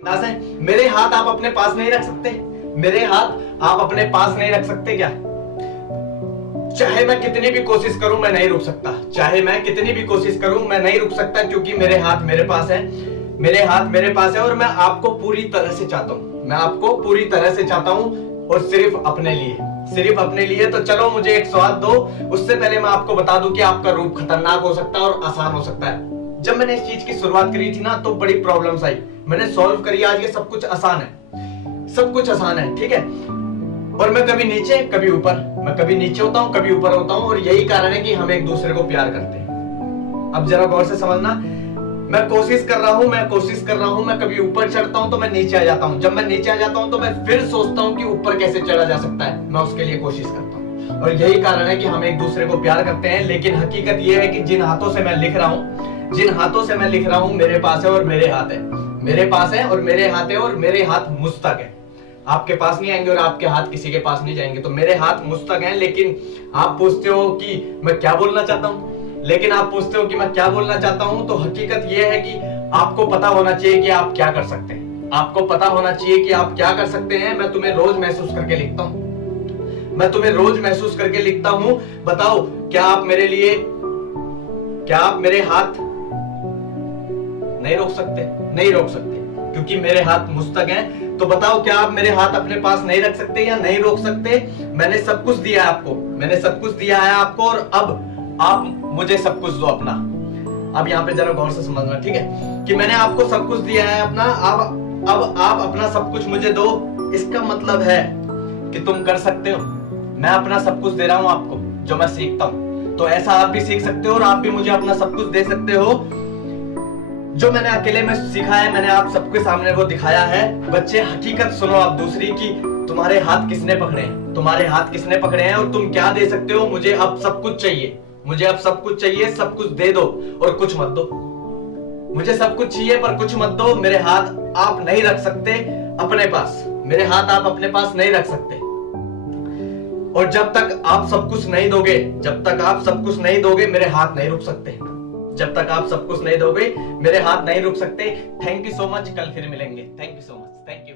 अंदाज है, मेरे हाथ आप अपने पास नहीं रख सकते? मेरे हाथ आप अपने पास नहीं रख सकते क्या? चाहे मैं कितनी भी कोशिश करूं मैं नहीं रुक सकता, चाहे मैं कितनी भी कोशिश करूं मैं नहीं रुक सकता, क्योंकि मेरे हाथ मेरे पास है, मेरे हाथ मेरे पास है। और मैं आपको पूरी तरह से चाहता हूं, मैं आपको पूरी तरह से चाहता हूं, और सिर्फ अपने लिए, सिर्फ अपने लिए। तो चलो मुझे एक स्वाद दो। उससे पहले मैं आपको बता दूं कि आपका रूप खतरनाक हो सकता है और आसान हो सकता है। जब मैंने इस चीज की शुरुआत करी थी ना तो बड़ी प्रॉब्लम्स आई, मैंने सॉल्व करी। आज ये सब कुछ आसान है, सब कुछ आसान है, ठीक है। और मैं कभी नीचे कभी ऊपर, मैं कभी नीचे होता हूं कभी ऊपर होता हूं, और यही कारण है कि हम एक दूसरे को प्यार करते हैं। अब जरा गौर से समझना, मैं कोशिश कर रहा हूं, मैं कोशिश कर रहा हूं, मैं कभी ऊपर चढ़ता हूं तो मैं नीचे आ जाता हूं, जब मैं नीचे आ जाता हूं तो मैं फिर सोचता हूं कि ऊपर कैसे चढ़ा जा सकता है, मैं उसके लिए कोशिश करता हूं। और यही कारण है कि हम एक दूसरे को प्यार करते हैं। लेकिन हकीकत यह है कि जिन हाथों से मैं लिख रहा हूं, जिन हाथों से मैं लिख रहा हूं, मेरे पास है और मेरे हाथ है, मेरे पास है और मेरे हाथ है, और मेरे हाथ मुस्तक है। आपके पास नहीं आएंगे और आपके हाथ किसी के पास नहीं जाएंगे, तो मेरे हाथ मुस्तक हैं। लेकिन आप पूछते हो कि मैं क्या बोलना चाहता हूं, लेकिन आप पूछते हो कि मैं क्या बोलना चाहता हूं, तो हकीकत यह है कि आपको पता होना चाहिए कि आप क्या कर सकते हैं, आपको पता होना चाहिए कि आप क्या कर सकते हैं। मैं तुम्हें रोज महसूस करके लिखता हूं, मैं तुम्हें रोज महसूस करके लिखता हूं। बताओ क्या आप मेरे लिए, क्या आप मेरे हाथ नहीं रोक सकते? नहीं रोक सकते, क्योंकि मेरे हाथ मुस्तक हैं। तो बताओ क्या आप मेरे हाथ अपने पास नहीं रख सकते या नहीं रोक सकते? मैंने सब कुछ दिया है आपको, मैंने सब कुछ दिया है आपको, और अब आप मुझे सब कुछ दो अपना। अब यहाँ पे जरा गौर से समझना, ठीक है, कि मैंने आपको सब कुछ दिया है अपना, अब आप अपना सब कुछ मुझे दो। इसका मतलब है कि तुम कर सकते हो। मैं अपना सब कुछ दे रहा हूं आपको, जो मैं सीखता हूं, तो ऐसा आप भी सीख सकते हो, और आप भी मुझे अपना सब कुछ दे सकते हो। जो मैंने अकेले में सीखा है, मैंने आप सबके सामने वो दिखाया है। बच्चे हकीकत सुनो आप दूसरी, की तुम्हारे हाथ किसने पकड़े हैं, तुम्हारे हाथ किसने पकड़े हैं, और तुम क्या दे सकते हो। मुझे अब सब कुछ चाहिए, मुझे अब सब कुछ चाहिए, सब कुछ दे दो और कुछ मत दो। मुझे सब कुछ चाहिए पर कुछ मत दो। मेरे हाथ आप नहीं रख सकते अपने पास, मेरे हाथ आप अपने पास नहीं रख सकते। और जब तक आप सब कुछ नहीं दोगे, जब तक आप सब कुछ नहीं दोगे, मेरे हाथ नहीं रुक सकते। जब तक आप सब कुछ नहीं दोगे, मेरे हाथ नहीं रुक सकते। थैंक यू सो मच, कल फिर मिलेंगे। Thank you so much, thank you.